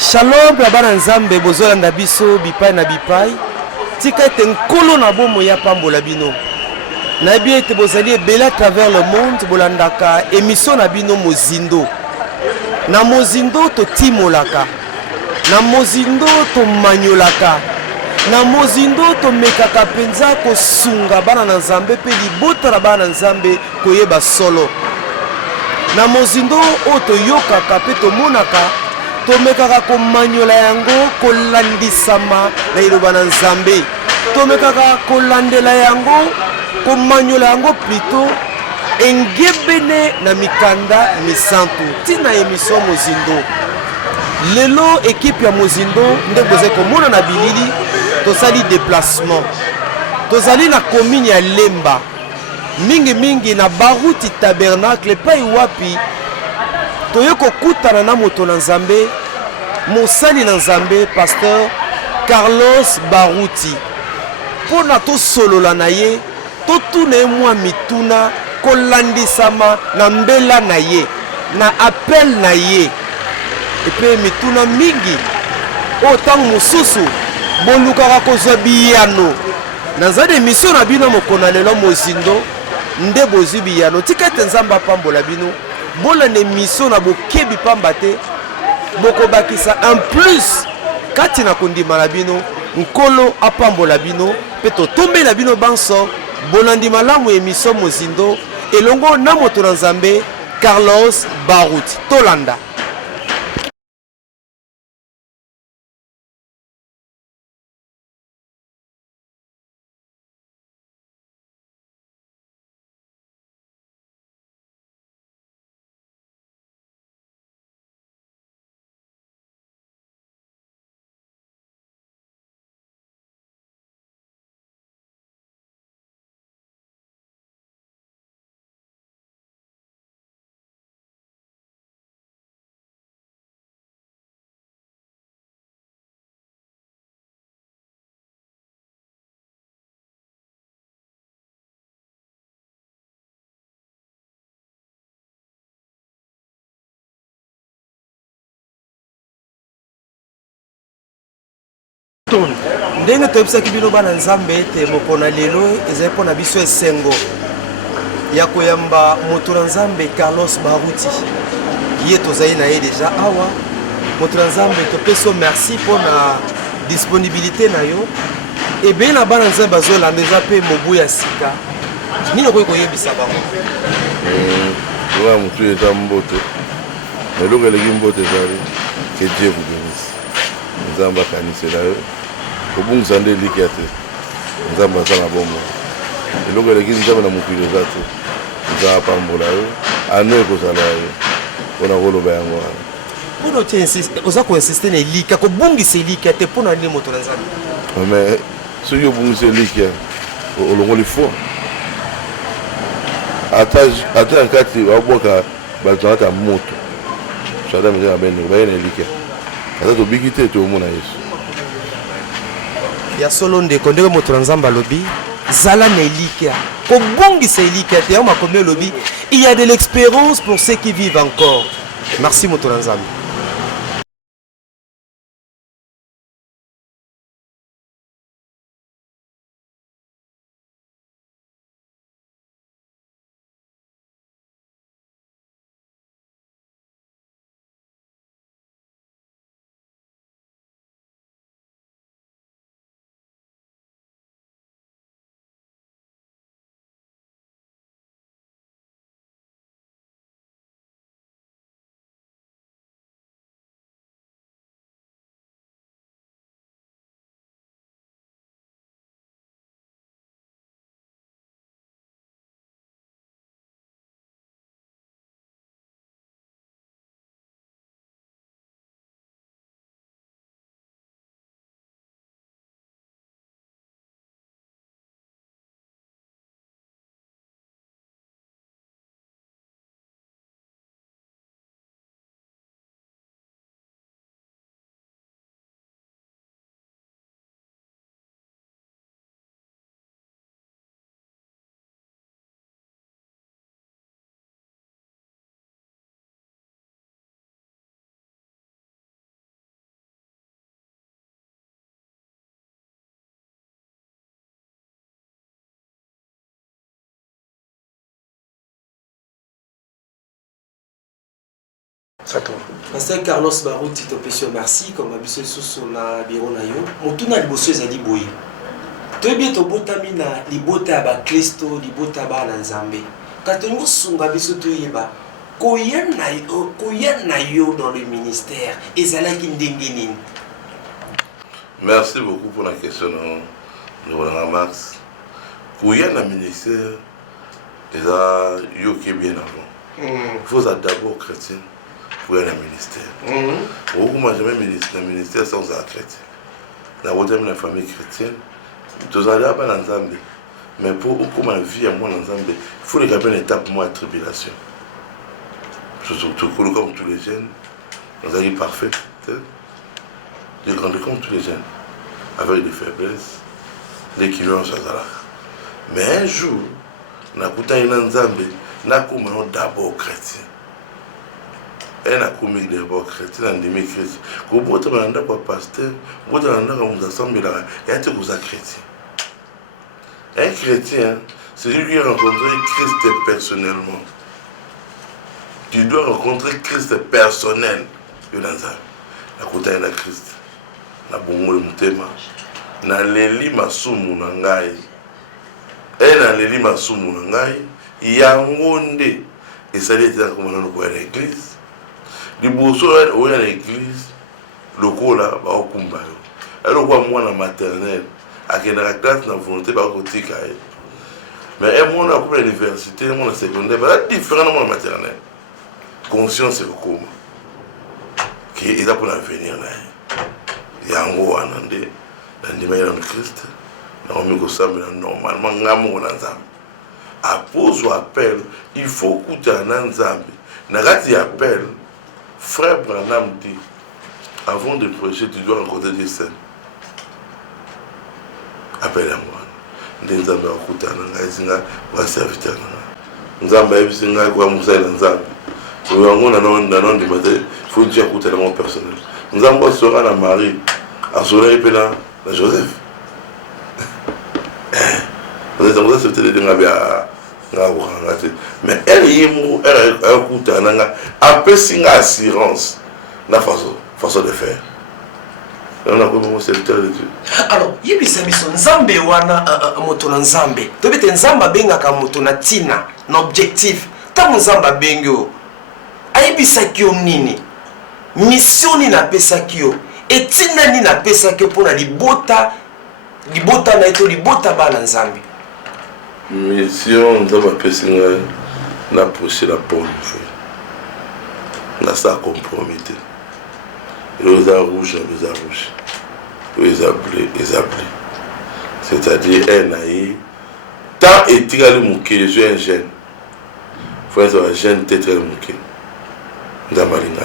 Shalom la bana nzambe bozolanda biso bipai na bipai tika ete nkolo na bomo ya pambola bino na bien ete bozali ebele à travers le monde bolandaka émission na bino mozindo na mozindo totimolaka na mozindo tomanyolaka na mozindo tomekaka penza kosunga bana na nzambe pe libota na bana nzambe koyeba solo na mozindo oyo toyokaka pe tomonaka tomekaka komanyola yango kolandisama na iloba na nzambe tomekaka kolandela yango komanyola yango plutôt engebene na mikanda misantu tina émission mozindo lelo équipe ya mozindo nde bozali komona na bilili tosali déplacement tozali na commune ya Lemba mingi na baruti tabernacle epai wapi toye kokutana na moto na nzambe mosali na nzambe pasteur Carlos Baruti mpona tosolola na ye totuna ye mwa mituna kolandisama na mbela na ye na appel na ye epe mituna mingi oyo ntango mosusu bolukaka kozwa biyano na nzadi émission na bino mokona lelo mozindo nde bozwi biyano tika ete nzambe apambola bino bolanda émission na bokebi pamba te bokobakisa en plus kati na kondima na bino nkolo apambola bino mpe totombela bino banso bolandi malamu émission mozindo elongo na moto na nzambe Carlos Baruti tolanda. Ndenge toyebisaki bino bana nzambe ete mokona lelo ezali mpona biso esengo ya koyamba moto na nzambe Carlos Baruti ye tozali na ye deja awa moto na nzambe topeso merci mpona disponibilité na yo ebele na bana nzambe bazolanda eza mpe mobu ya sika nini okoki koyebisa bango oya motu eza mbote eloko eleki mbote ezali ke Dieu vous bénisse nzambe akanisela yo kobungisa nde elikya te nzambe aza na bomoi eloko eleki nzambe na mokili eza te nzambe apambola yo ano ekozala yo mpona koloba yango wana mpona oza koinsiste na elikya kobungisa elikya te mpona nini moto na nzambe mais soki obungisa elikya olongoli foi ata nkati babwaka bato na kati ya moto sadam eza na bendeko baye na elikya ata tobiki te tomona yesu ya solo ndeko ndenge moto na nzambe alobi zala na elikya kobongisa elikya te yango makomi alobi il y a de l'expérience pour ceux qui vivent encore. Merci moto na nzambe. Pasteur Carlos Barouti, merci, comme Abisso Soso na bureau na yo. Motuna liboso ezali boye. Toi bien to botami na libota ba Kristo, libota ba na Nzambe. Katongo sunga biso to yeba. Koyen na yo dans le ministère ezalaki ndenge nini? Merci beaucoup pour la question de Roland Max. Koyen na ministère eza yo qui est bien avant. Il faut d'abord chrétien pour aller au ministère. Beaucoup moi jamais ministère sans être chrétien. Dans la famille chrétienne, tous allez à l'ensemble. Mais pour comment vie à moi l'ensemble, il faut les garder une étape pour moi de tribulation. Surtout comme tous les jeunes, nous allons parfaits. De rendre compte tous les jeunes, avec des faiblesses, des kilomètres sur la. Mais un jour, nous avons ensemble. Na komano d'abord chrétien. Et na komi d'abord chrétien, na demi chrétien. Ko bota balanda kwa pasteur, bota balanda kwa muzassemble là, y a été vous chrétien. Un chrétien, c'est lui qui a rencontré Christ personnellement. Tu dois rencontrer Christ personnel. Yo nanza. Na kota na Christ. Na bongo le mutema. Na leli masumu na ngai. Et na leli masumu na ngai. Yangonde et ça dit comme on à l'église liboso au à l'église lokola ba okumba yo alors quoi moi na maternelle à la classe na volonté ba côté kae mais et moi na pour l'université moi na secondaire ba différent moi maternelle conscience c'est comment qui est là pour l'avenir là yango anande na ndima ya Christ na omiko sambe normalement ngamo na nzambe. Appose ou appel, il faut écouter un ensemble. Nagati appelle, frère Branham dit, avant de prêcher, tu dois rencontrer des scènes. Appelle à moi. Nzambe écouter un ensemble, va serviteur. Nzambe ebisinga kwa musala nzambe. Yango na non du matin, il faut dire écouter mon personnel. Nzambe sera na Marie, à soleil pe na Joseph. C'était des mais elle écoute un peu sin assurance la façon de faire. On a comme serviteur de Dieu. Alors, il y a des Nzambe wana moto na Nzambe. To bete Nzamba benga ka moto na tina, na objectif. Ta Nzamba bengo. Ayebisa kyo nini? Mission ni na pesa kyo. Etina ni na pesa kyo pona libota na eto libota ba na Nzambe. Mission dans ma personne n'a poussé la bonne nouvelle. N'a ça comprometté. Les rouges, les blés. C'est-à-dire un aïe. Tant et tiré le mouké, je suis un jeune. Faut être un jeune tête le mouké. Dans ma ligne,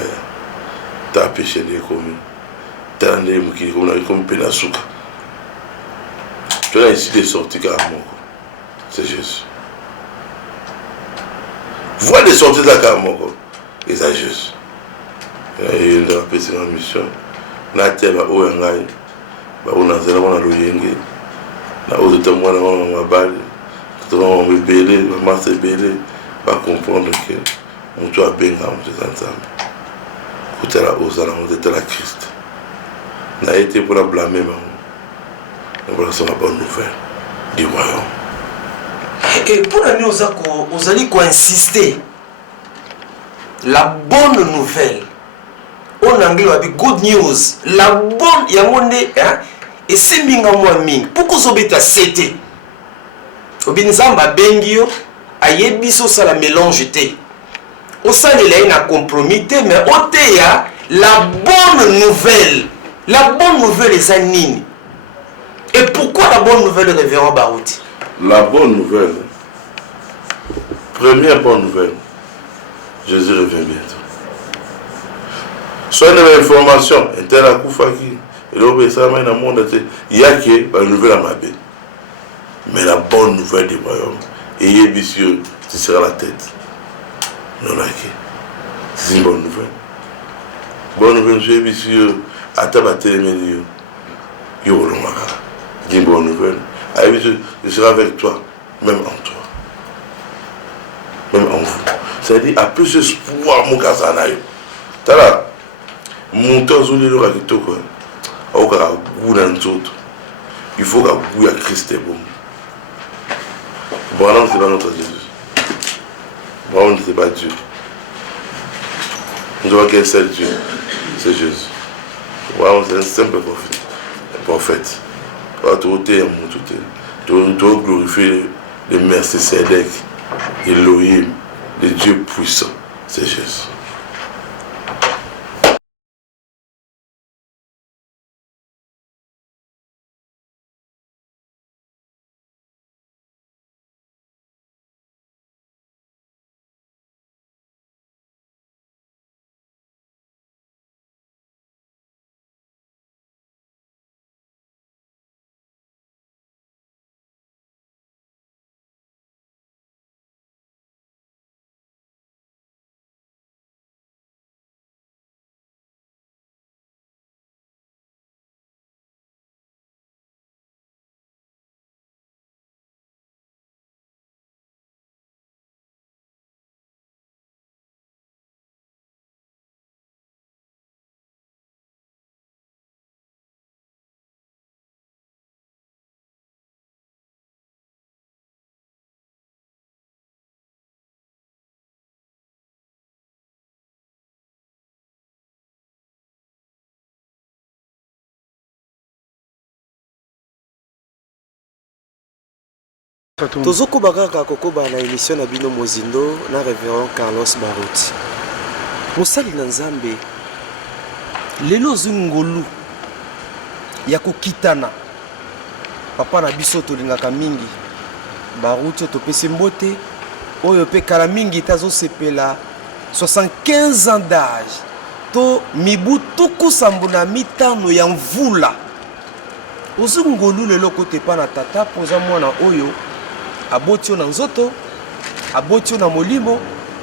t'as pêché des communes. T'as des mouké comme Penasuka. Tu as ici des sorties carrément. C'est Jésus. Vois les sorties de la Kamoko. Et c'est Jésus. Et il a fait ma mission. Na terre où on a on a zéro on a l'oyenge. Na aux autres mois on a balle. Tout le monde me belé, maman se belé. Pas comprendre que mon Dieu a bien à nous ensemble. Côté la aux ala on était la Christ. N'a été pour la blâmer maman. Nous voilà sur la bonne nouvelle du royaume. Et pour nous, vous allez insister. La bonne nouvelle. En anglais, on a dit good news. La bonne, il y a un hein? Et c'est minga moi ming. Pourquoi vous avez été? Obinzamba bengio, ayebiso ça la mélange té. Au sein de la a compromis, mais au théa, la bonne nouvelle. La bonne nouvelle est anine. Et pourquoi la bonne nouvelle, révérend Barouti? La bonne nouvelle, première bonne nouvelle, Jésus revient bientôt. Soit une information, il y a une nouvelle à ma vie. Mais la bonne nouvelle du royaume, et Yébisieux, tu seras la tête. Non, c'est une bonne nouvelle. Bonne nouvelle, je Yébisieux, à tabater les médias. C'est une bonne nouvelle. Je serai avec toi, même en toi. Même en vous. C'est-à-dire, à plus d'espoir, mon Kazanaï. tala moto azolelo ka kitoko aokaka gu na nzoto il faut ka gu ya Christ bon Branham c'est pas notre Jésus Branham c'est pas Dieu nous avons qu'un seul Dieu c'est Jésus Branham c'est un simple prophète tout doit glorifier le merci Sédèque Elohim le Dieu puissant c'est Jésus. Tozokoba kaka kokoba na émission na bino Mozindo na révérend Carlos Baruti. Mosali na Nzambe lelo zingolu ya kokitana papa na biso tolingaka mingi Baruti topesi mbote oyo pe kala mingi tazo sepela 75 ans d'âge to mibu tuku sambuna mitano ya mvula ozingolu lelo kote pa na tata poza mwana oyo abotio na nzoto abotio na molimo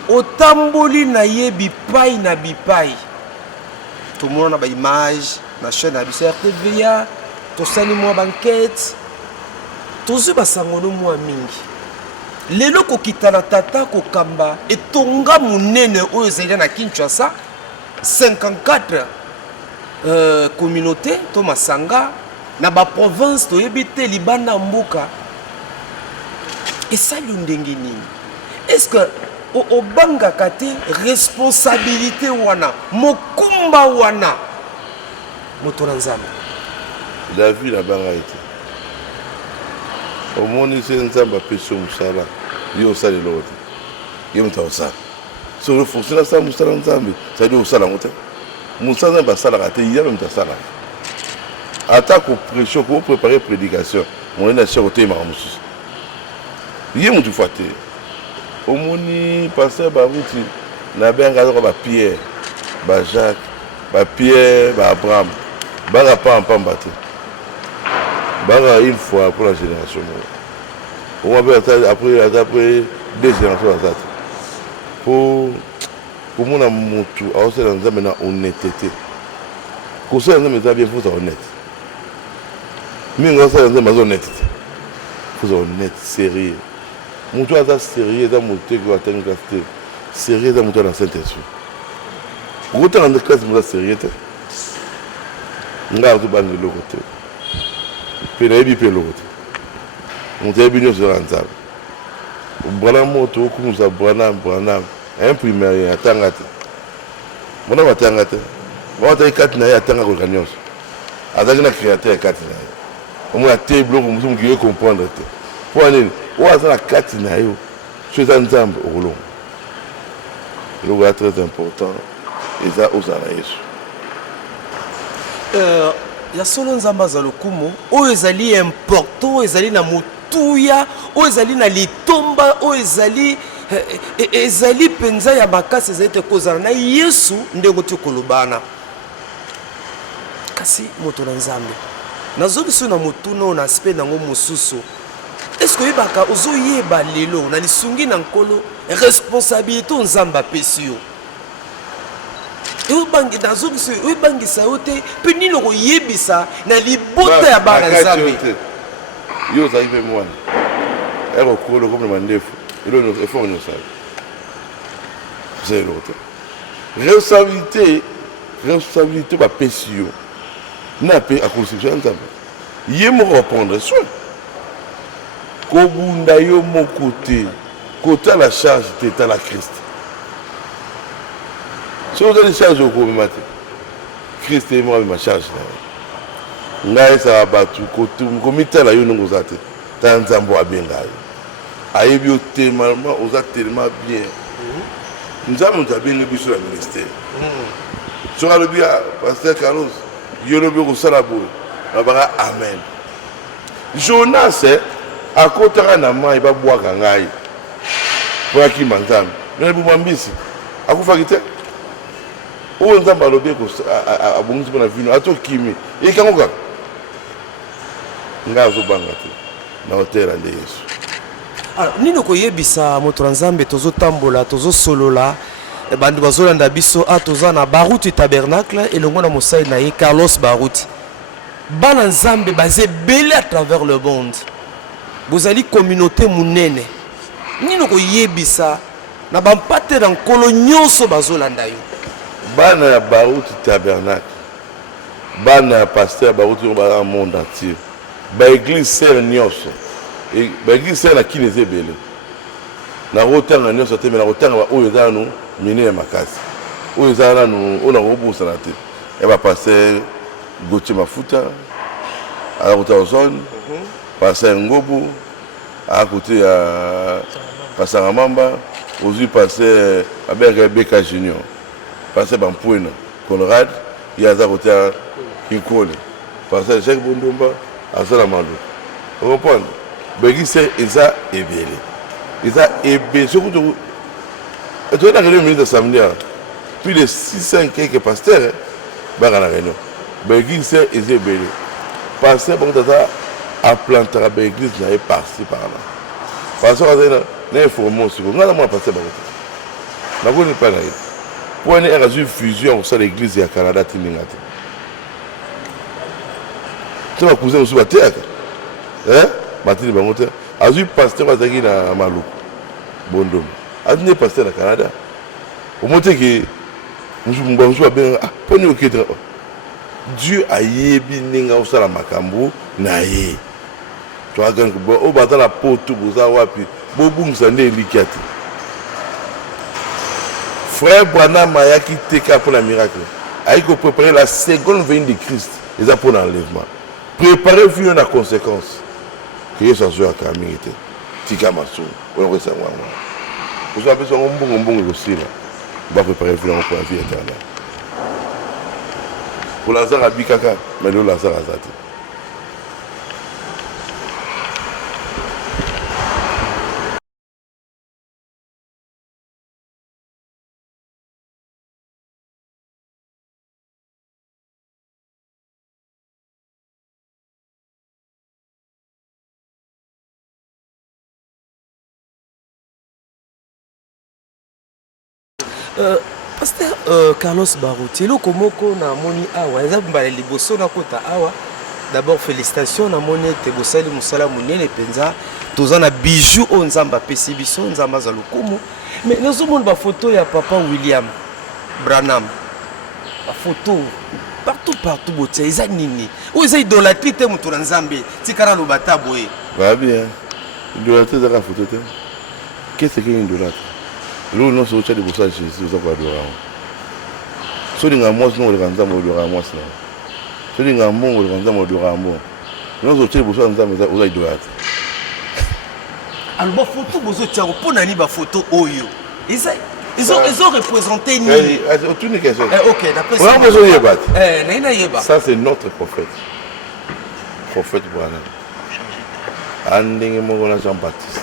otamboli na ye bipai na bipai tomona ba image na chaîne ya biso RTVA tosali mwa banquete tozwi basangono mwa mingi lelo kokitana tata kokamba etonga munene oyo ezali na Kinshasa 54 communauté to masanga na ba province toyebi te libanda mboka. Et ça, est-ce que au banga kate responsabilité wana mokumba wana motola nzambe la vie la banga été au monde c'est nzamba peso musala yo sali l'autre yo mta osala sur le fonctionnaire ça musala nzambe ça dit osala ngota musala ba sala kate ya mta sala attaque au pression pour préparer prédication mon na cher côté maramusu il y a mutu fate omoni pasteur Baruti na benga ba Pierre ba Jacques ba Pierre ba Abraham ba pas en pambate ba une fois pour la génération on va après 2 générations à ça pour mon mutu a aussi dans maintenant honnêteté conseil dans mes bien faut honnête mais on ça dans honnête faut honnête sérieux mon toit est sérieux dans mon texte ou atteindre la sérieux dans mon toit dans Saint-Esprit. Autant en classe mon sérieux. Nga tu bangi le côté. Pena bi pe le côté. Mon t'a bien sur l'ensemble. Bwana moto comme ça bwana imprimer atangate. Mona atangate. Mona ta 4 na atanga ko kanyon. Azaki na créateur 4 na. Au moins table pour nous qui comprendre. Pour aller ou à la carte na yo chez Nzambe au long le très important et ça osala Yesu ya solo Nzamba za lokumu oyo ezali important ezali na mutuya oyo ezali na litomba oyo ezali penza ya makasi ezali te kozala na Yesu ndenge ti kolobana kasi moto na Nzambe nazobiso na mutuno na aspect nango mosusu. Est-ce que yebaka ozoyeba lelo na lisungi na nkolo responsabilité Nzamba pesio ebangi nazobiso ebangisa yo te pe nino koyebisa na libota ya bana Nzambe yo za ibe mwana ero kolo comme mandefu ilo no effort no sa c'est l'autre responsabilité bapesi yo na pe a construction ya nzambe ye moko reprendre soin kobunda yo moko te kotala charge te tala Christ so ozali charge okomema te Christ ye moko amema charge na yo ngai ezala bato komitala yo ndenge oza te ta nzambe abenga yo ayebi yo tellement oza tellement bien nzambe moto abengi biso na ministère soki alobi Pasteur Carlos yo lobi okosala boye nabaka amen. Jonas akotaka na mai babwaka ngai po akima nzambe nabuma mbisi akufaki te oyo nzambe alobi abongisi mpo na vino atokimi ekango kaka ngai azobanga te na hotela nde Yesu. Alors nino koyebisa moto na nzambe tozotambola tozosolola bandi bazolanda biso toza na Baruti Tabernacle elongo na mosali na ye Carlos Baruti bana nzambe baze belé à travers le monde bozali communauté munene nino koyebisa na bampate na nkolo nyonso bazolanda yo bana ya Baruti Tabernacle bana ya Pasteur Baruti yo ba monde entier ba église sœur nyonso ba église sœur na kini ezebele na rotanga nyonso te me na rotanga ba oyo ezana mine ya makasi oyo ezana no ona kobusa na te ya ba Pasteur Gauthier Mafuta à côté zone Pasteur Ngobu à côté ya Pasteur Mamba aussi Pasteur Abega Beka Junior Pasteur Bampuena Conrad il y a à côté à Kikole Pasteur Jacques Bondumba à Salamando vous comprenez Begi c'est Eza Ebele Eza Ebele surtout tu as la réunion de samedi plus de 600 quelques pasteurs bah la réunion Begi c'est Eza Ebele Pasteur Bondata a planté la église n'a pas par-ci par-là Pasteur n'a informé sur nous là moi Pasteur Bondata n'a pas pas là pour une fusion au sein de l'église du Canada Tiningate tu vas cousin aussi battre hein Mathilde Bangote a vu pasteur Azaki na Malou Bondom a dit pasteur au Canada au moment que nous bonjour bien poni au Kétra Dieu a yebi ninga osala makambo na ye tu as gagné au bata la poto boza wapi bobungisa nde likiati frère Branham ayaki teka pour la miracle aiko préparer la seconde venue de Christ les a pour l'enlèvement préparer vu la conséquence que Yesu soit à Kamite tika maso on ressent moi vous avez besoin de bon aussi là va préparer pour la vie éternelle pour Lazare abikaka mais le Lazare azati Pasteur Carlos Baruti lo komoko na moni awa eza mbala liboso na kota awa d'abord félicitations na moni te bosali musala munene penza toza na bijou o nzamba pesi biso nzamba za lokumu mais nazo mona ba photo ya papa William Branham ba photo partout botia eza nini o eza idolâtrie te mutu na nzambe tikana lo bataboye va bien idolâtrie za ka photo te qu'est-ce que une idolâtrie l'eau non se retient de pour ça Jésus vous avez adoré so dinga moi non le kanza mo adoré moi ça so dinga mo le kanza mo adoré moi non se retient pour ça nzambe vous avez idolâtre alors ba photo bozo tia ko pona ni ba photo oyo ils ont représenté ni aucune question OK d'après ça on a besoin de battre na yeba ça c'est notre prophète Branham andenge mo na Jean-Baptiste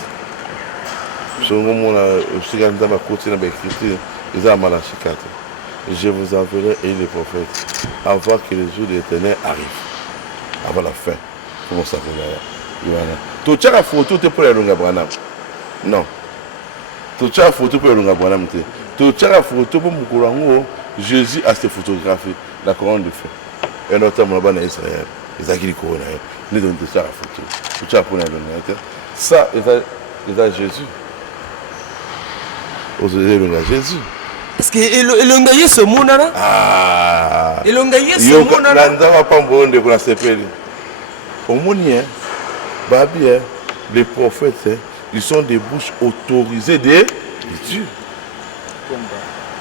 je vous enverrai et les prophètes avant que le jour de l'Éternel arrive avant la fin comment ça tu as la photo pour les longs Branham non tu as la photo pour les longs Branham tu as la photo pour Moukorango Jésus a ses photographies la couronne de feu et notamment là-bas en Israël ils ont dit couronne ils ont dit ça la photo tu as pour les longs ça c'est Jésus aux élèves de Jésus. Est-ce que elongaye ce monde là? Ah. Elongaye ce monde là. Là, on va pas me dire qu'on a s'appelle. Au monde, Babi, les prophètes, ils sont des bouches autorisées de Dieu.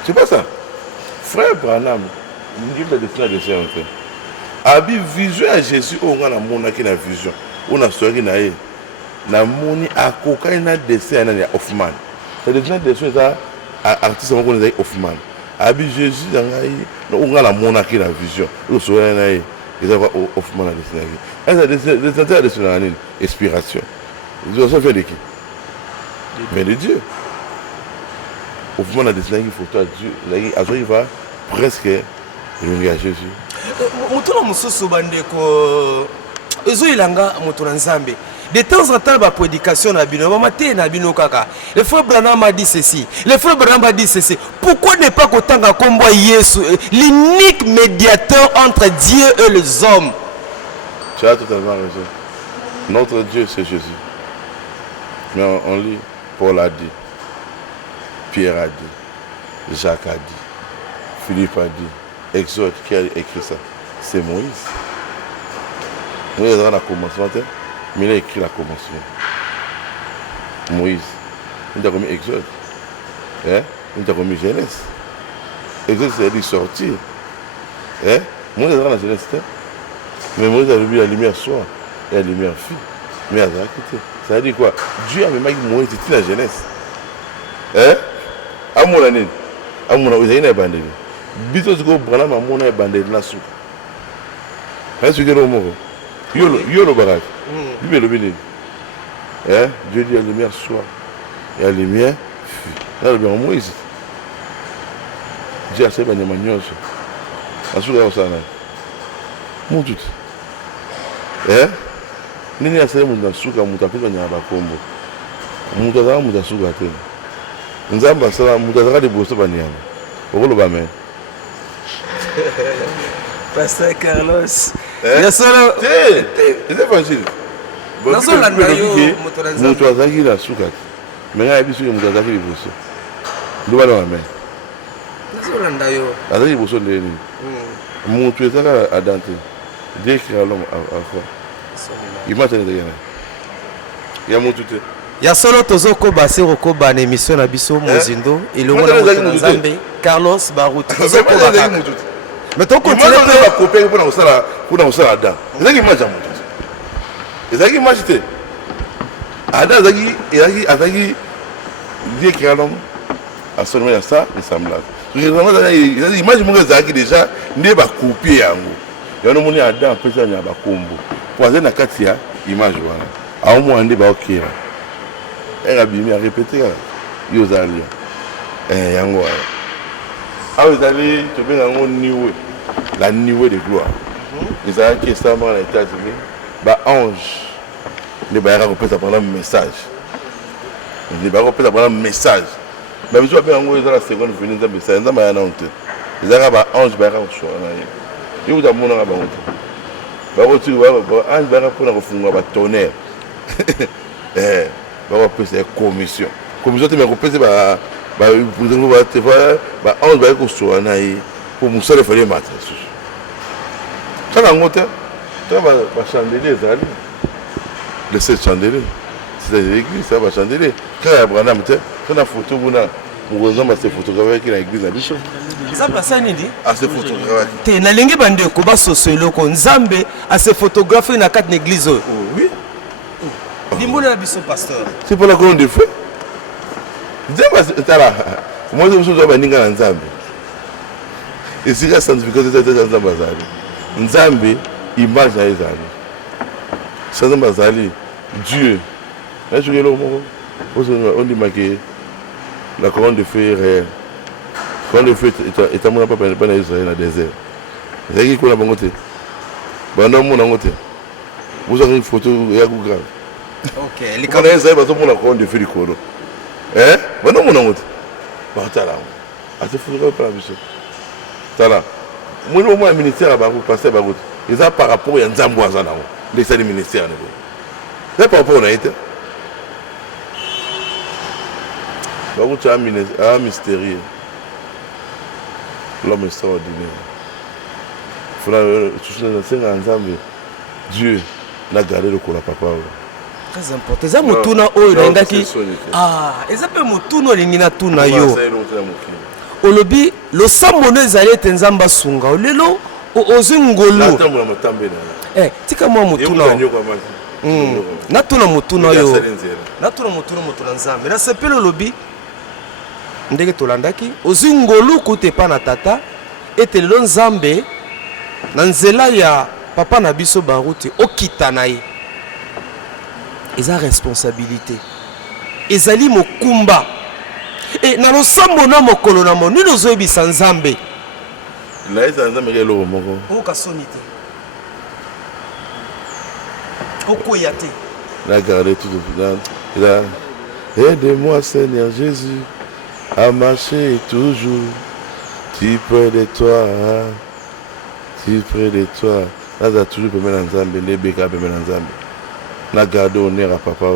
C'est pas ça. Frère Branham, il dit le dessin en fait. Abi vision à Jésus, on a la vision. On a souri naé. Na moni a cocaïne na dessin na Hoffman. C'est dessin ça artiste on connaît Hoffman. Abi Jésus on a la monarchie la vision. On souri naé. Ils ont Hoffman na dessin. Est-ce dessin na inspiration. Ils ont fait de qui? Mais de Dieu. Hoffman a dessiné une photo à Dieu. Là il va presque il à Jésus. Mutuna mususu bandeko ezoilanga mutuna nzambe. De temps en temps, la prédication na bino, le frère Branham a dit ceci, le frère Branham a dit ceci. Pourquoi ne pas qu'autant combat Jésus, l'unique médiateur entre Dieu et les hommes? Tu as totalement raison. Notre Dieu, c'est Jésus. Mais on lit, Paul a dit, Pierre a dit, Jacques a dit, Philippe a dit, Exode, qui a écrit ça? C'est Moïse. Moïse a commencé. Mais il a écrit la commencement. Moïse. Il a commis Exode. Il a commis Genèse. Exode, c'est-à-dire sortir. Moïse a dans la Genèse. Mais Moïse a vu la lumière soir et la lumière fut. Mais il a quitté. Ça veut dire quoi? Dieu a même dit Moïse, c'est la Genèse. À mon année. À mon année, il a abandonné. Bito Zgo Branham a mon abandonné la soupe. Est-ce que vous Yolo Barak. Lui, le béni. Dieu dit la lumière soit. Et la lumière fut. Là, le bien Moïse. Dieu a fait un magnon. En sous la salle. Mon tout. Nini a fait un souka, mon tapis, on y a un combo. Mon tazara, mon souka. Nous avons un salam, mon tazara de Bosso Banian. Au rôle de Pasteur Carlos. Ya solo. C'est évangile. Nazolanda yo moto azaki na suka. Mais ngai biso moto azaki liboso. Ndoba na main. Nazolanda yo. Azaki liboso ndeni. Moto ezaka adante. Décrire l'homme encore. Imagine de gana. Ya moto te. Ya solo tozoko base rokoba na émission na biso mozindo elongo na moto na Nzambe Carlos Baruti. Tozoko ba. Mais ton continue pas copier pour nous ça pour nous ça Adam. C'est qui mange moto. C'est qui mange te. Adam azaki Dieu qui a l'homme a sonné à ça et semblable. Image mon zaki déjà ne ba copier yango. Ya no moni Adam pesa nya ba kombo. Poiser na kati ya image wana. A mo ande ba okira. Elle a bien répété yo zali. Yango. Ah vous allez te bien en niveau la niveau de gloire. Les gens qui sont dans les États-Unis, bah ange, les bailleurs représentent par un message. Les bailleurs représentent par un message. Mais je vois bien en haut dans la seconde venue d'un message, dans ma honte. Les gens bah ange bailleurs au choix. Ils vous amènent à honte. Bah tu vois ange bailleurs pour la refonte bah tonnerre. Bah représentent commission. Commission tu me représentes bah pour exemple bah ange bailleurs au choix pour nous faire les maths. Ça va monter. Ça va chandelier de cette chandelier. C'est l'église, ça va chandelier. Quand il y a Branham, tu as une photo où on ressemble à ces photographes qui dans l'église à Bishop. Ça place à Nidi. À ces photographes. Tu es dans l'église bande koba sociologue Nzambe à ces photographes dans quatre églises. Oui. Dis-moi la biso pasteur. C'est pour la colonne de feu. Dis-moi là. Moi je suis dans Ninga Nzambe. Et si la sanctification de Nzambe Bazali. Nzambe image à Ezali. Nzambe Bazali Dieu. Là je regarde on dit que la couronne de feu est réelle. La couronne de feu est à mon papa pas dans Israël dans le désert. C'est qui qu'on a bon côté. Pendant mon côté. Vous avez une photo et un grave. OK, les quand Israël va tomber la couronne de feu du Coro. Pendant mon côté. Bah t'as là. À ce photo pas la vision. T'as là. Moi au moins ministère va vous passer par route. Et ça par rapport à Nzambo azana. Les services ministères. C'est par rapport à été. Bah vous tu as un mystérieux. l'homme extraordinaire. Il faut Dieu n'a gardé le cola papa. Très important. Eza mutuna oyo nangaki. Ah, eza pe mutuna lingina tuna yo. Olobi lo samono ezali tenzamba sunga. Lelo ozingolo. Tika mwa mutuna. Natuna mutuna yo. Natuna mutuna nzambe. Na sepelo olobi ndenge tolandaki ozingolo kote pa na tata ete lelo nzambe na nzela ya papa na biso baruti okita na ye. Eza responsabilité. Ezali mokumba. Et na losambo na mokolo na mo nino zoyebisa nzambe. La eza nzambe ke lo moko. Oka sonité. Okoya te. La garder tout le temps. Aide-moi Seigneur Jésus à marcher toujours. Tu près de toi. Tu près de toi. Là toujours permet nzambe ne beka permet nzambe. Na garder honneur à papa.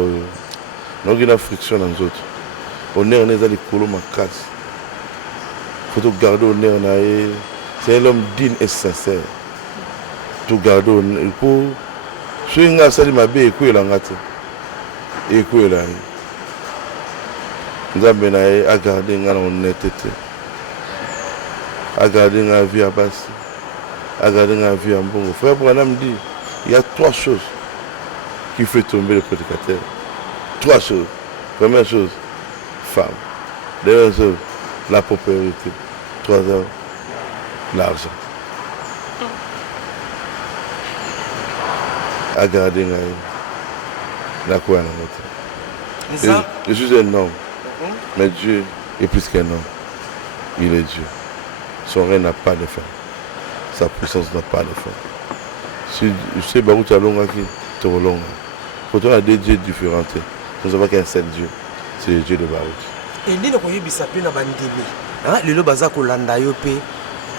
Donc il y a friction dans les autres. Honneur n'est pas les colos ma casse. Faut garder honneur na. C'est un homme digne et sincère. Tout garder honneur pour si nga sali mabe ekuela ngate. Ekuela. Nzambe na ye a garder nga honnêteté. A garder nga vie à basse. A garder nga vie en bon. Frère Branham dit il y a 3 choses qui fait tomber le prédicateur. 3 choses. Première chose, femme. Deuxième chose, la propriété. Troisième, l'argent. À garder la quoi je suis un homme. Mais Dieu est plus qu'un homme. Il est Dieu. Son règne n'a pas de fin. Sa puissance n'a pas de fin. Si je sais pas où tu as long qui te relonge. Quand on a des dieux différents, nous savons qu'un seul Dieu, c'est le Dieu de Baruch. Et lelo koyebisa pe na bandimi. Ah, lelo baza kolanda yo pe.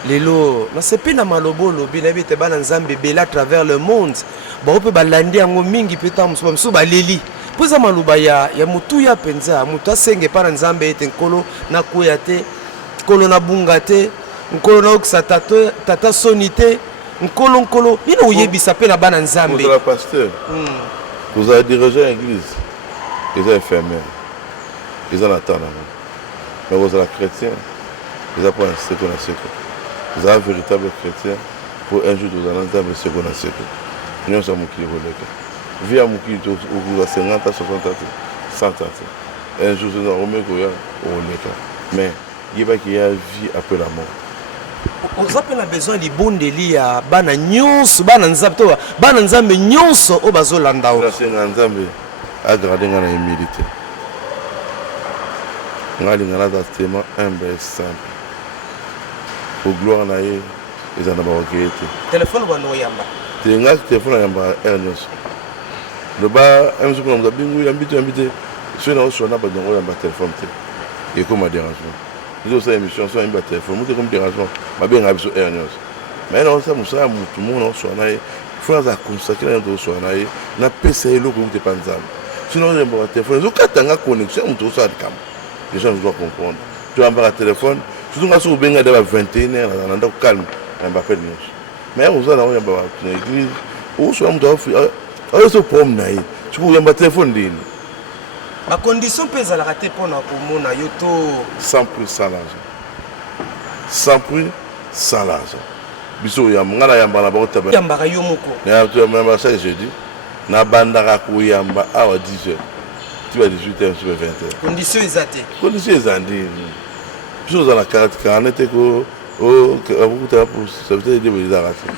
Lelo, na sepe na malobo lobi na bete bana nzambe bela à travers le monde. Ba pe balandi yango mingi pe ta muso ba leli. Poza maluba ya mutu ya penza, mutu asenge pa na nzambe ete nkolo na koya te, nkolo na bunga te, nkolo na okisa tata sonité, nkolo. Nino oyebisa pe na bana nzambe. Vous êtes pasteur. Vous avez dirigé l'église. Ils sont infirmiers. Ils en attendent. Mais vous êtes chrétien. Ils apprennent un second à second. Vous êtes un véritable chrétien. Pour un jour, vous allez entendre le second à second. Nous sommes qui relèvent. Vie à Mouki, vous avez 50 à 60 ans, 100 ans. Un jour, vous allez remettre au relèvent. Mais il n'y a pas qu'il y a vie après la mort. Vous avez besoin de bondeli ya bana nyonso bana nzambe nyonso o bazolanda o. C'est nzambe a garder ngana humilité. Ngali ngana tellement humble et simple. Pour gloire na ye ezana ba okete. Téléphone bano yamba. Te ngaki téléphone yamba ernos. Le ba un jour comme ça bingu yambite. Je na so na ba dongo yamba téléphone te. Et comme dérangement. Nous avons une émission sur un téléphone, nous avons un dérangement, mais bien sur Ernios. Mais non, ça, nous avons tout le monde sur un frère a consacré un sur un n'a pas essayé le groupe de Panzam. Sinon, on a un téléphone, nous avons une connexion, nous avons un camp. Les gens doivent comprendre. Tu as un téléphone, surtout quand on a 21h, on a calme, on va faire de nous. Mais on a une église, où soit on doit offrir, on se promène, tu peux avoir un téléphone. La condition peut être ratée pour mon ayoto. Sans prix, sans l'argent. Sans prix, sans l'argent. Biso yamba yamba na bako taba. Yamba yo moko. Na tu même ça jeudi. Na bandara ko yamba à 10h. Tu vas 18h sur 20h. Condition exacte. Condition exacte. Biso dans la carte carnet ko beaucoup de pour ça veut dire des arrêtés.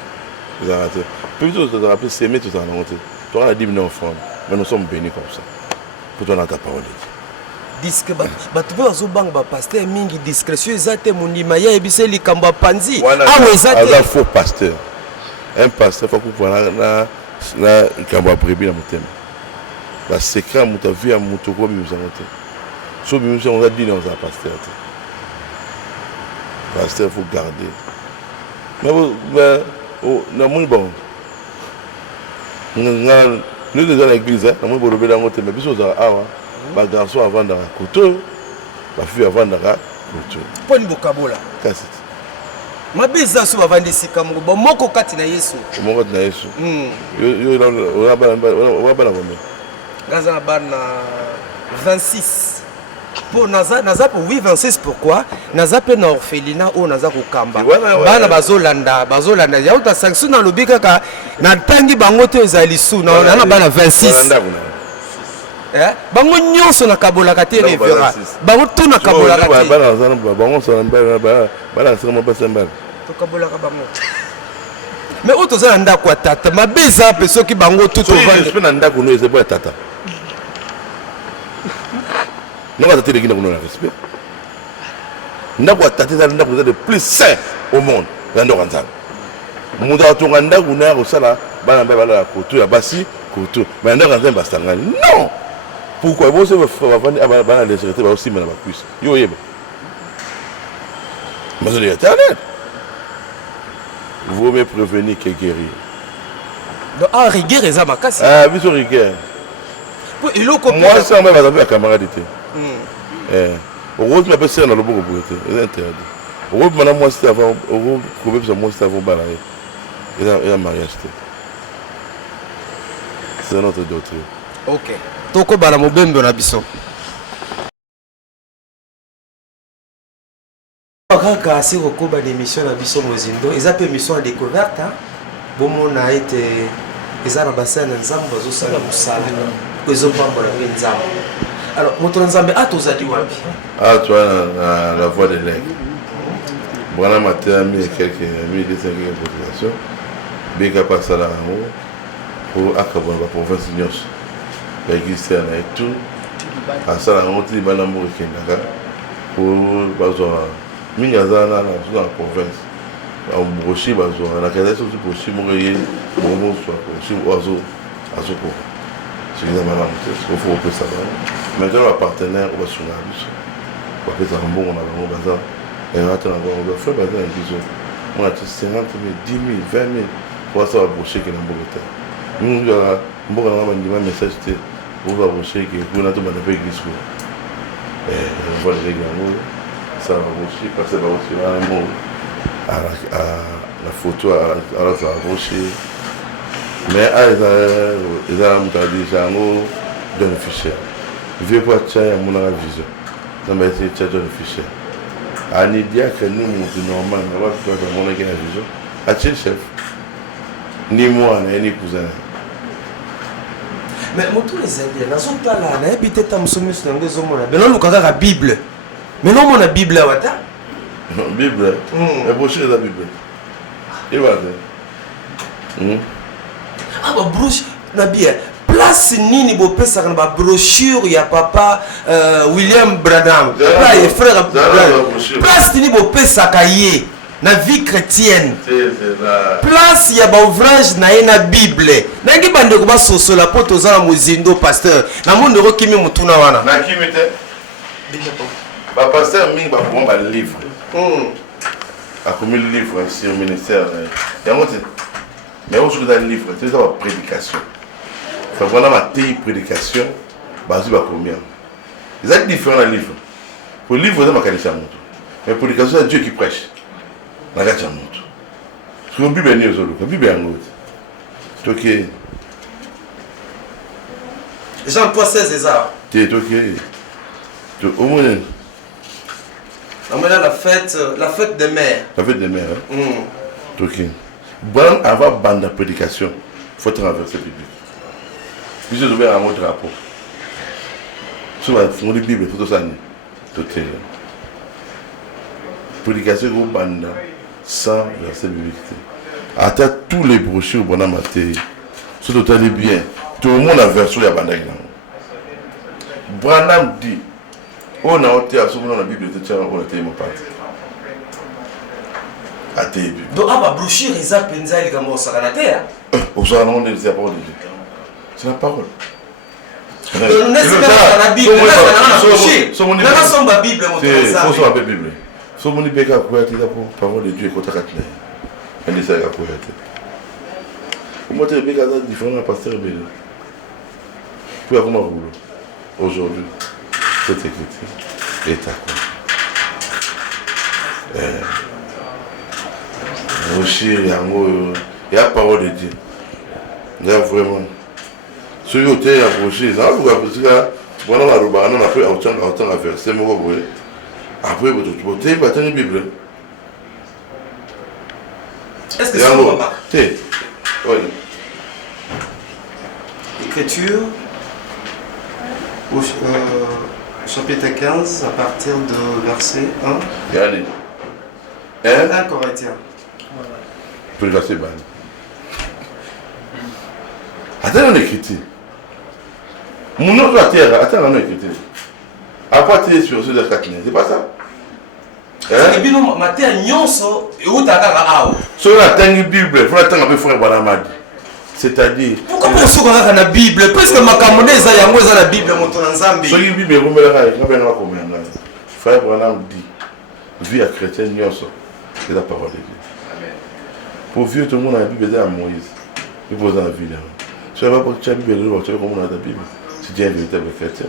Des arrêtés. Plutôt de rappeler c'est mettre tout en monter. Tu auras 10 millions de francs. Mais nous sommes bénis comme ça. Pour ton ta parole. Disque batu bazobanga ba pasteur mingi discrétion ezate munima ya ebise likamba panzi awo ezate un faux pasteur. Un pasteur faut qu'on na likamba brebi na mutema. La secret muta vie à mutoko bi musangote. So bi musango za dîner aux pasteur. Pasteur faut garder. Mais na muy bon. Nous dans l'église, nous avons besoin de mais biso za awa, ba garçon avant dans couteau, ba fille avant dans couteau. Poni bokabola. Cassette. mabeza so bavandi sika moko moko kati na Yesu moko kati na Yesu yo ona bana bombe gaza na bana 26 pour naza pour oui 26 pourquoi naza pe na orphelinat o naza ko kamba bana bazolanda ya uta sanction na lobi kaka na tangi bango te ezali su na bana 26 bango nyonso na kabola kate revera bango tout na kabola kate bango so bana sema basamba to kabola ka bango mais auto za ndako tata mabeza pe soki bango tout au vent pe na ndako no ezebo tata non va tenter de gagner le respect ndako tata za ndako de plus sain au monde ndako nzala muda to ndako na ko sala bana bala koto ya basi koto mais ndako nzala basangani non. Pourquoi vous avez les secrétaires aussi mais la puce yo yeba mais c'est l'éternel vaut mieux prévenir que guérir donc rigueur eza makasi biso rigueur pour iloko moi ça on va avec camarade rose mais c'est dans le bon côté c'est interdit rose maintenant moi c'est avant rose trouver ça moi c'est avant balayer et un mariage c'est notre doctrine. OK toko bana mobembe na biso kaka si kokoba d'émission na biso mozindo eza pe émission à découverte bomo na été eza na bassin na nzambe bazosala musala ezopambola nzambe alors moto nzambe atozali wapi toi la voix de l'aigle voilà matin mis quelques 1200 population bien passer là pour akabona la province nyos l'église na tout à ça la montée bana mo kendaka pour bazo minyazana na province au brochi bazo na kada so brochi mo ye mo so brochi ozo azoko c'est une manière de faut que ça va maintenant le partenaire au national on va faire un bon on a un bazar et on attend encore on va faire bazar un bisou on a 50 000 10 000 20 000 pour ça brochi que dans Bogota nous on va un message on va brocher que on a tout monde avec l'église on va les gars ça va brocher parce que va aussi un mot à la photo à la brocher mais ils ont monté jango donne fichier vieux pas tiens mon vision ça m'a été tiens donne fichier ani dia que nous normal on va faire mon vision à chef ni moi ni cousin. Mais mon tour les amis, dans son temps là, n'habite pas musulman sur le réseau mon. Mais non, nous avons la Bible. Mais non, mon Bible là, wata. Bible. Mais brochure la Bible. Et voilà. Ah bah brochure, nabi. Place nini bo pesa kana ba brochure ya papa William Branham. Là et frère Branham. Place nini bo pesa kaye. Na vie chrétienne place ya ba ouvrage na ena Bible nangi bande ko ba soso la poto za mozindo pasteur na monde ro kimi mutuna wana na kimi te ba pasteur mingi ba ko ba livre a commis le livre sur le ministère ya ngote mais on joue dans le livre c'est ça la prédication faut voilà ma prédication ba zu ba combien ils ont différents livres pour livre ça ma kanisa mutu mais prédication c'est Dieu qui prêche. La gacha mutu. Sur Bible ni ozolo, Bible yango. Toké. Jean 3:16 ezar. Té toké. To au moins on a la fête des mères. La fête des mères. Toké. Bon avant bande prédication, faut traverser Bible. Puis je devais avoir un drapeau. Sur la Bible tout ça ni. Toké. Prédication go bande sans verset biblique. Attends tous les brochures bon à maté. Surtout t'allez bien. Tout le monde a version ya bande là. Branham dit on a été à ce moment dans la Bible de tiens on était mon père. Até. Donc ah ba brochure eza penza les gamo sakana terre. Au soir on est la parole de Dieu. C'est la parole. La Bible, la Bible, Bible. So moni beka kuati la parole de Dieu kota katne. Elle ça ka kuati. Comment tu beka ça différent pasteur bel. Puis comment vous aujourd'hui cette écriture est à quoi. Rocher, il y a parole de Dieu. Il y a vraiment. Ce qui est approché, là, vous avez pendant la roba, on a fait autant à verser, mais vous voyez. Après, vous avez battu la Bible. Est-ce que c'est un papa? Oui. Écriture, au chapitre 15, à partir de verset 1. Regardez. 1 Corinthiens. Pour le verset bas. Attends, on écrit. Mon autre la terre, attends, on écrit. À partir sur ce de 4 c'est pas ça? Et puis, nous, ma terre, nyonso, et où t'as qu'à sur la terre, Bible, il faut attendre un peu frère Balamadi. C'est-à-dire. pourquoi pour ce qu'on a dans la Bible? Presque ma camonde, ça y a moi dans la Bible, mon ton ensemble. Sur la Bible, vous me l'avez combien de frère Balam dit vie à chrétien, nyonso, c'est la parole de Dieu. Pour vieux, tout le monde a la Bible est à Moïse. Il pose dans la vie là. Si tu n'as pas la Bible, tu vas comment on a la Bible. Si tu es un véritable chrétien.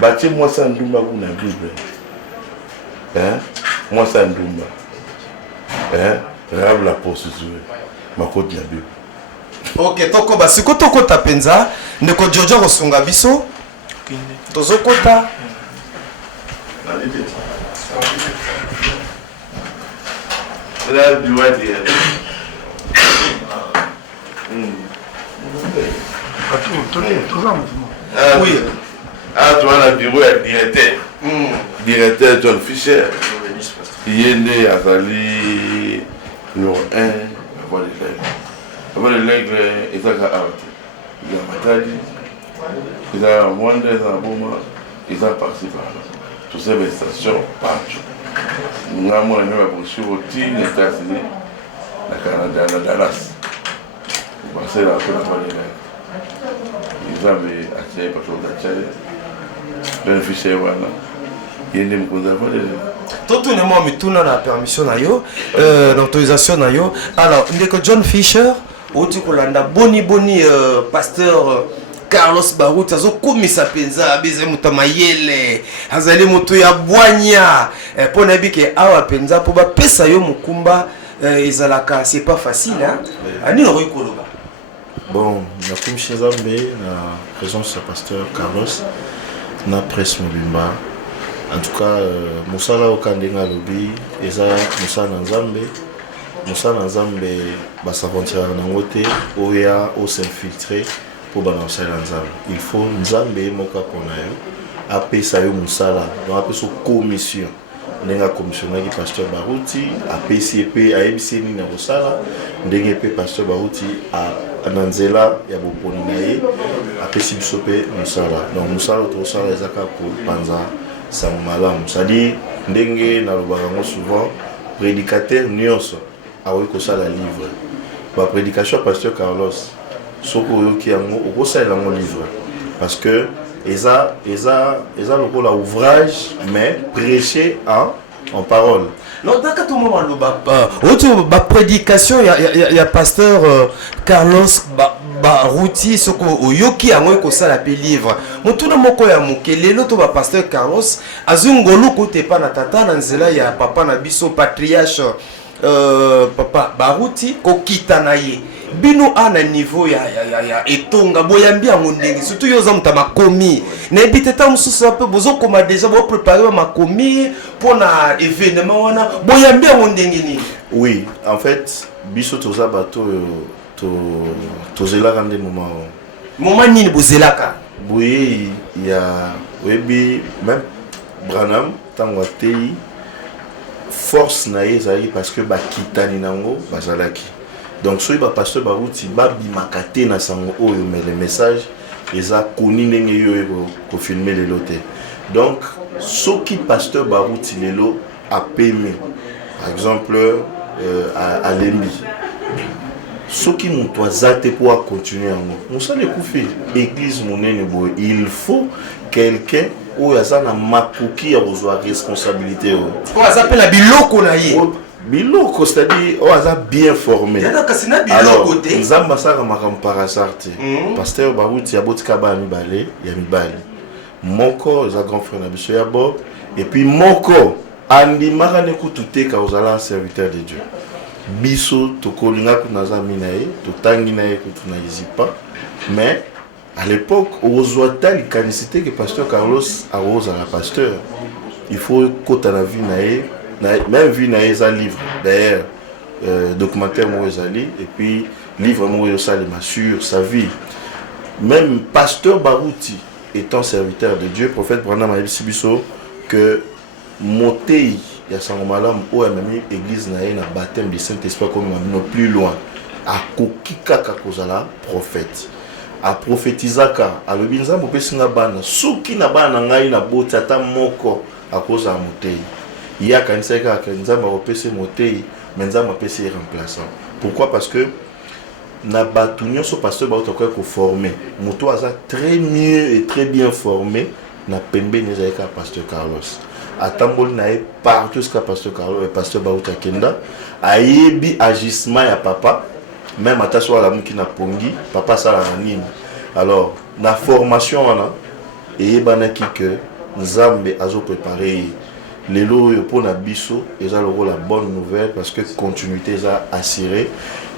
Bâtis-moi ça, nous avons la Bible. Hein? Moi ça, nous hein? Rave la procédure. Ma côte de la Bible. Ok, toko ba siko toko tapenza ndeko Jojo kosunga biso tozo kota là du ouais dire oui tu as le bureau directeur John Fisher il est né à Zali numéro 1 avant les legs ils ont il a Matadi ils ont Mwanda ils ont Boma ils ont parti par là toutes ces stations partout nous avons même approché au Tine les États-Unis la Canada la Dallas vous pensez là que la les legs ils avaient attiré par tout d'attirer John Fisher voilà il est né pour avoir des totunement mituna na permission na yo l'autorisation na yo alors ndeko John Fisher oti kolanda boni pasteur Carlos Baruti azokomisa penza abeze muta mayele azali moto ya bwanya pona bike awa penza po ba pesa yo mukumba ezalaka c'est pas facile hein ani no ikoloba bon na komisa Nzambe na présence du pasteur Carlos na presse mobimba en tout cas musala okandenga lobi eza musala Nzambe basaventura nango te oya o s'infiltrer pour balancer Nzambe il faut Nzambe moka pona yo apesa yo musala donc apesa commission ndenge commissionnaki pasteur Baruti apesi pe ayebisi nini na kosala ndenge pe pasteur Baruti na nzela ya boponi na ye apesi biso pe musala donc musala tokosala ezaka kopanza sango malamu c'est-à-dire ndenge nalobaka yango souvent prédicateur nyonso akoki kosala livre baprédication pasteur Carlos soki oyoki yango okosalela yango livre parce que eza lokola ouvrage mais prêché en parole. Non, dans tout moment, la prédication, il y a pasteur Carlos Baruti, ce qu'on yoki a moi ça la livre. Mon tout le monde a mokele l'autre pasteur Carlos azungolo côté pas na tata nanzela ya papa na biso patriarche papa Baruti ko kitanaye. Bino ana niveau ya etonga boyambi ya ndenge surtout yo zamuta makomi na ebiteta mususu pe bozo koma déjà bo préparer makomi pour na événement wana boyambi ya ndenge ni. Oui, en fait biso toza bato to zelaka nde moment nini bozelaka boye ya webi même Branham tango atei force na ezali parce que bakitani nango bazalaki. Donc, si le pasteur Baruti bimaka te na sango oyo mais le message eza koni ndenge yo ko filmer les lotés. Donc, ce qui pasteur Baruti lelo a payé par exemple à Lembi. Ce qui monte zate pour continuer on sait le koufi église monene boy il faut quelqu'un où y a ça na makoki ya besoin responsabilité on s'appelle la biloko na ye. Biloko, c'est-à-dire, on a bien formé. Alors, nous avons ça comme par hasard. Pasteur Baruti, il y a beaucoup de cabas à Mibale, il y a Mibale. Mon corps, il y a grand frère Nabiso Yabo. Et puis, mon corps, Andi Maraneko Touté, car vous allez un serviteur de Dieu. biso tokolinga kunaza minae totangi nae kutuna izipa mais à l'époque aux tali canicité que pasteur Carlos arrose à la pasteur il faut kota la vie nae même vie nae za livre d'ailleurs documentaire moi ezali et puis livre moi yosalema sur sa vie même pasteur Barouti étant serviteur de Dieu prophète Branham a dit biso que motei ya sango malamu o amemi église na na baptême du Saint-Esprit comme non plus loin a kokikaka kozala prophète a prophétisaka a lobinza mopesinga bana soki na bana ngai na boti ata moko akoza motei ya kanisa ka nzamba opese motei menza mapese remplaçant pourquoi parce que na batu nyonso pasteur ba otoka ko former moto aza très mieux et très bien formé na pembe nezaka pasteur Carlos atamboli na partout ce que pasteur Carlos et pasteur Bauta Kenda ayebi agissement ya papa même ataswa la muki na pongi papa sala na nini alors na formation wana eyebanaki que Nzambe azo préparer lelo yo pona biso eza loko la bonne nouvelle parce que continuité eza assurée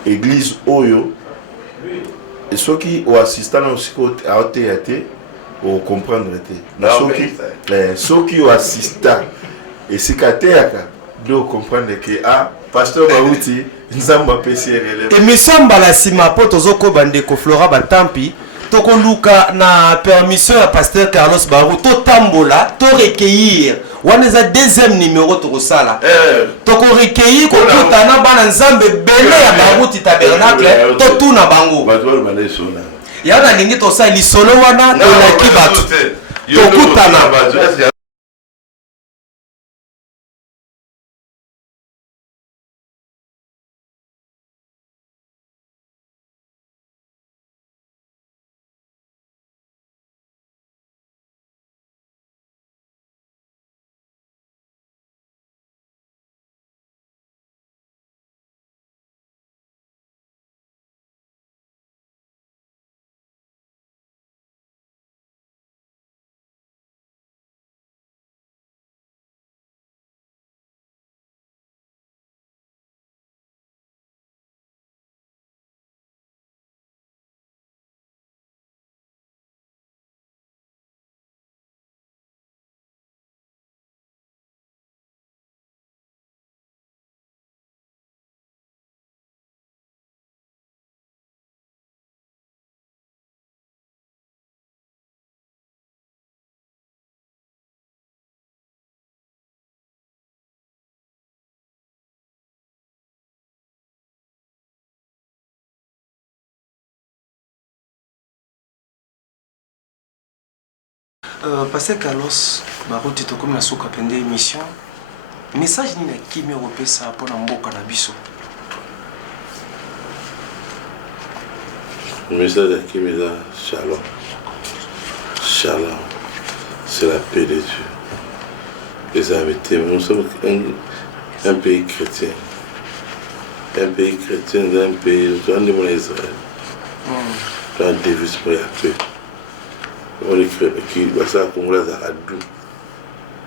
église oyo et ceux qui ou assistant aussi à théâtre ou comprendre ceux qui ont assisté et si kateaka do comprendre que pasteur Bauti nzamba pesi relève émission mbala sima po tozoko bandeko Flora Batampi toko luka na permission ya pasteur Carlos Barou to tambola to recueillir waneza deuxième numéro to sala toko recueillir ko kutana bana nzambe bele ya Barouti tabernacle to tuna bango batwa malesona ya na lingi to sa lisolo wana to na kibatu to kutana Pasteur Carlos Barouti to comme na soka pende émission message ni na kimi opesa pona mboka na biso message à kimi là shalom shalom c'est la paix de Dieu les amis nous sommes un pays chrétien un pays dans le monde Israël dans le devise pour la paix on écrit qui va ça comme là à dou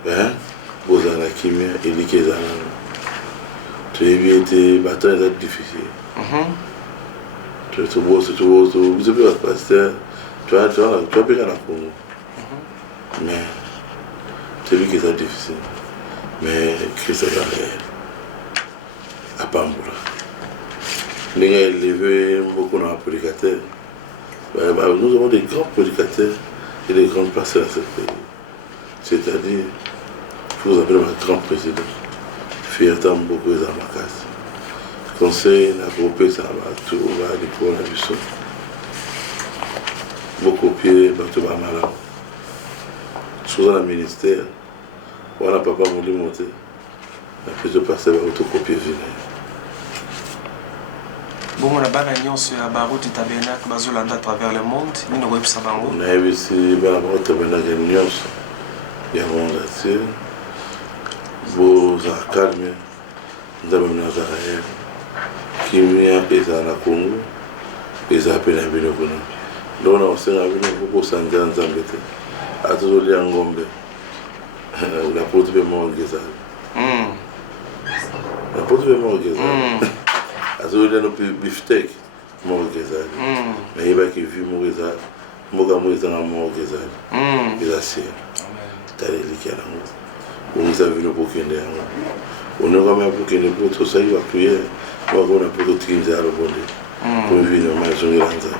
hein bozana kimia elikeza nano tu éviter bataille difficile tu vous avez un pasteur tu as bien la Congo mais c'est lui qui est difficile mais Christ est réel à Pamboula les gars élevés beaucoup dans les prédicateurs nous avons des grands prédicateurs et des grands pasteurs à ce pays. C'est-à-dire, vous avez un grand président, Fiertam beaucoup de Zamakas. Conseil, la groupe, ça va tout, va aller pour la mission. Beaucoup de pieds, tout va mal. Sous le ministère, on n'a pas voulu monter. La plus de pasteur va tout copier venir. Bon, on a pas gagné sur la Barouti tabernacle, bazolanda à travers le monde, nous ne voyons pas bango. On a vu ici la Barouti tabernacle, il y a un monde là-dessus. Vous avez calme, nous avons un Nazareth, qui est à la Congo, et ça a peine à venir. Donc, on a aussi un beaucoup de santé en Zambété. À tout le monde, Ngombe, la porte de mort Gézal. La porte de mort Gézal. azolelo mpe biftek moko ezali nayebaki vi moko eza mboka moko ezanga moko ezali eza sere tala eliki ya nango ongisa vino pokende yango onokama pokende mpo tosali bapriere wakona mpo totiki nzala lobonde po vino ma ezongela nzambe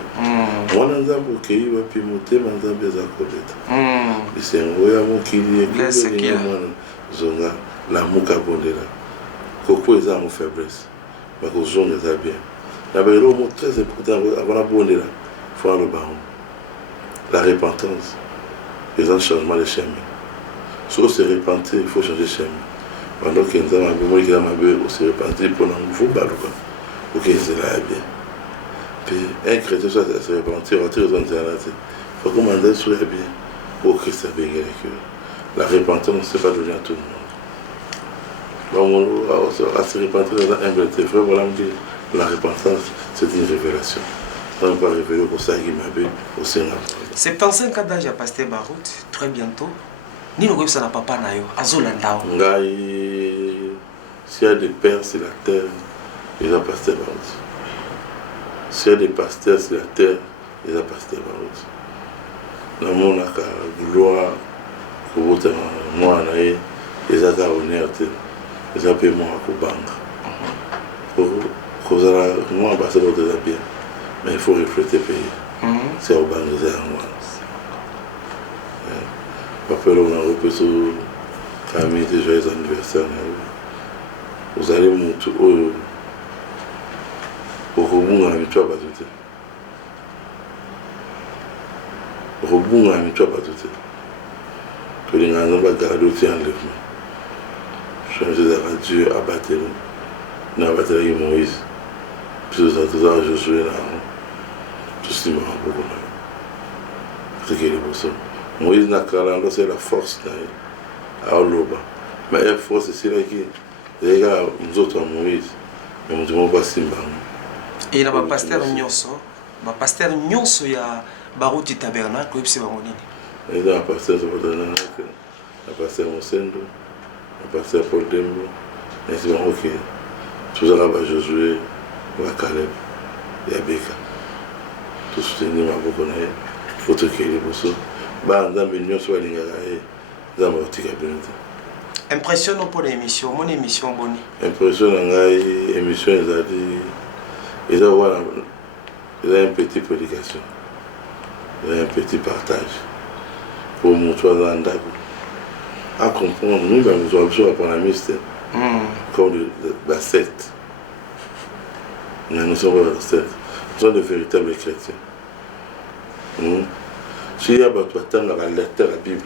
mwana nzambe okei wapi motema nzambe eza koleta bisengo oyo ya mokili ekobeli mwana zonga lamuka bondela koko eza yango faiblesse bakozonga eza bien na baeloko mo très important avant na bondela fo aloba yango la repentance eza changement de chemin soki ose repentir il faut changer chemin pendant ke nzambe mabe moi ekeza mabe ose repentir mpona fo baluka oke nzela ya bien mpe un chrétien so ase repentir atir eza nzela te fo koma nzela so ya bien o christ abengelaki la repentance c'est pas donné à tout le monde donc à se repentir dans un humilité frère voilà la repentance c'est une révélation on ne peut pas révéler pour ça qui m'a au Sénat 75 ans d'âge à Pasteur Barout très bientôt ni le ça n'a pas pas nayo azolanda ngai s'il y a des pères c'est la terre ils ont Pasteur Barout s'il y a des pasteurs c'est la terre ils ont Pasteur Barout na mona ka gloire kobota mwana ye ezaka honneur te eza mpe mwa kobanga kozala mwa basa bato eza bien mais il faut refléter pays c'est obanga eza yango wana bapelo nango mpe so kami te joyeux anniversaire na yo ozali motu oyo okobunga na mitu ya bato te okobunga na mitu ya bato te tolingana nzambe agarde oti enlèvement change ezaka Dieu abatelo na abatelaki Moïse biso tozala Josué na yango tosimaka maboko na yo teke liboso Moïse na kala ndo c'est la force na ye aoloba mais ye force esilaki ezali kaka nzoto ya Moïse mais moto moko asimba yango e na bapaster nyonso ya Barouti Tabernacle oyebisi bango nini eza bapaster tabernacle na paster Mosendo na paster Paul Dembo ainsi bango ke tozala bajosué bakaleb ya beka tosoutenir maboko na ye fo tokei liboso banzambe nyonso balingaka ye nzambe akotika bino te impression mpona émission omoni émission boni impression na ngai émission ezali eza wana eza un petit prédication eza un petit partage po moto aza ndako acomprendre mingi bakozwa biso bapanamiste comme la secte. Nous sommes la secte. Nous sommes de véritables chrétiens. S'il y a la lecture de la Bible,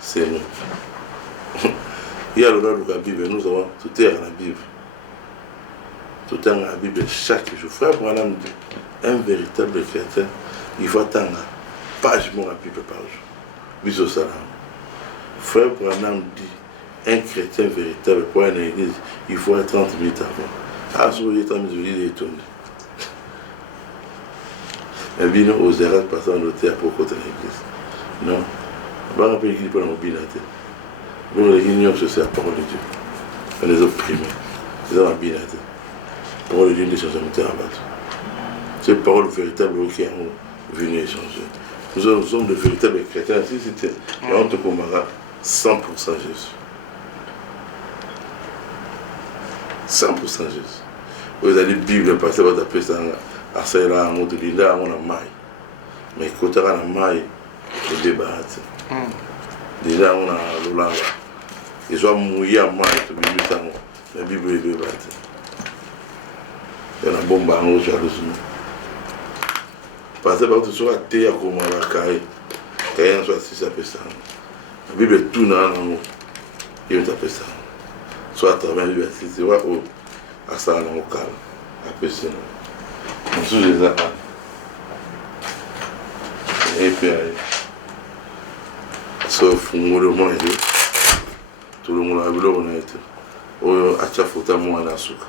c'est nous. Il y a le droit de la Bible, nous avons tout est à la Bible. Tout est à la Bible chaque jour. Frère, pour un véritable chrétien, il faut attendre page de la Bible par jour. Bisous salam. Frère, pour un chrétien véritable pour une église, il faut être 30 minutes avant. Ah, si vous êtes 30 minutes, il est tourné. Mais bien, aux erreurs passant de terre pour côté de l'église. Non. On va rappeler l'église pour la mobilité. Nous, l'église, c'est la parole de Dieu. On les opprime. C'est la mobilité. La parole de Dieu, c'est la bateau. C'est la parole véritable qui est venue échanger. Nous sommes de véritables chrétiens. Si c'était, on te combattra 100% Jésus. 100% Jésus. Vous avez la Bible, parce que vous avez ça à Saïla, à Modelinda, à Maï. Mais quand on a Maï, on débarrasse. Déjà, on a l'Olanga. Ils ont mouillé à Maï, la Bible est débattue. Il y a une bombe à nous, jalousement. Parce que vous avez la terre comme la caille. Quand il y a un soit 6 à ça. La Bible est tout dans l'amour. Il y a un ça. Soit à travers l'université, c'est vrai, à ça, dans le calme. Après, c'est nous. Nous sommes les arabes. Et puis, sauf le monde, tout le monde a vu l'honnêteté. On a déjà fait un mot à la souka.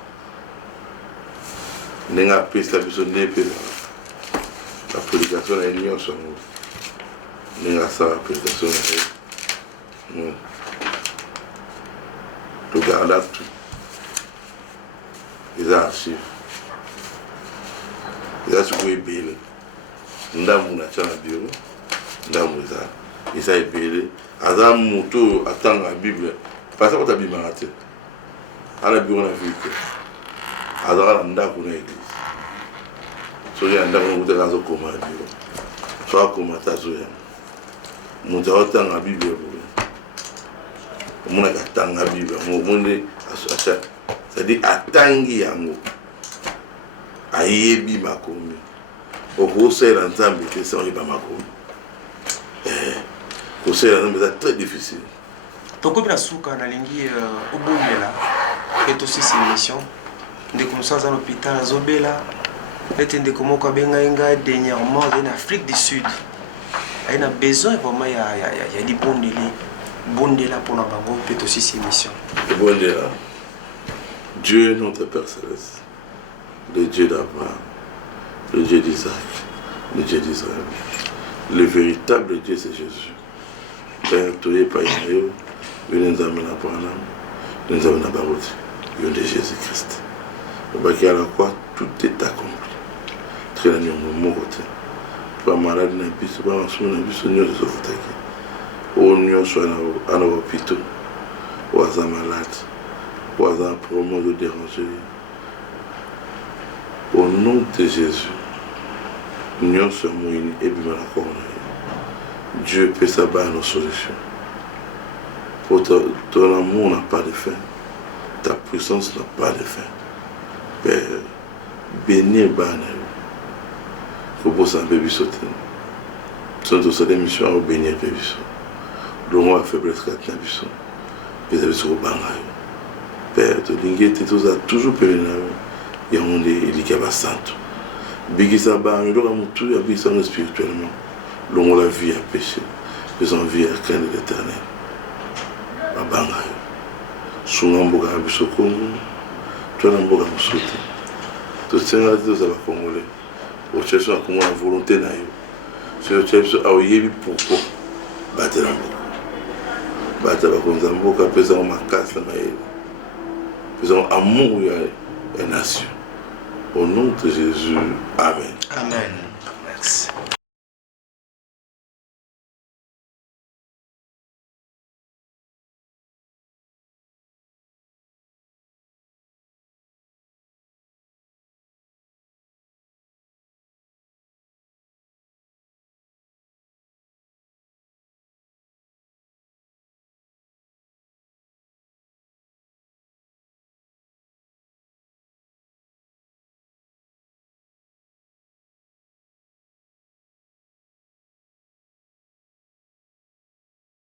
Nous avons pris la personne d'épée. La prédication est une sur nous. Nous avons ça, la prédication est une. Le garde tout. Les archives. eza sikoyo ebele ndambo na tia na biro ndambo eza ebele aza moto oyo atanga bible pasa kota bimaka te ana biro na vie te azaka na ndako na église soki ya ndako na kutaka azokoma na biro so akoma te azoyanga moto aotanga bible boye omonaka atanga bible yango omonde c'est-à-dire atangi yango ayebi makomi okosalela nzambe te sa oyeba makomi kosalela nzambe eza très difficile tokomi na suka nalingi obomela ete osisi émission ndeko mosu aza na hôpital azobela ete ndeko moko abengai ngai dernièrement azali na Afrique du Sud aye na besoin vraiment ya libondela mpona bango mpe tosisi émission ebondela Dieu notre Père Céleste, le Dieu d'Abraham, le Dieu d'Isaac, le Dieu d'Israël. Le véritable Dieu, c'est Jésus. Père, tu es pas ici, nous amène à Panam, nous amène à Baroudi, nous de Jésus-Christ. Au bac à la croix, tout est accompli. Très bien, nous sommes morts. Pas malade, nous sommes pas ensemble, nous sommes nous sommes fatigués. Au nous sommes à nos hôpitaux, aux malades. Au hasard promo de déranger. Au nom de Jésus, nous sommes unis et bien la Dieu peut s'abattre nos solutions. Pour ton amour n'a pas de fin. Ta puissance n'a pas de fin. Père, bénis Banel. Pour que ça bébé saute. Sans cette émission, on bénit bébé saute. Le roi faiblesse qu'à la bisson. Vous avez sur le banc. Père, tu as toujours payé il y a un monde qui est santo. Bigi Saba, il y a tout spirituellement. L'on la vie à péché, les envies à craindre l'éternel. Babanga. Sunamboga Bisokongo, tu as l'amboga Moussouti. Tu sais, tu as la Congolais. Au cherche à comment la volonté n'a eu. Si tu cherches à ouiller pourquoi, battre l'amboga. Battre la Konzamboga, pesant ma casse la maille. Faisons amour et nation. Au nom de Jésus. Amen. Amen. Merci.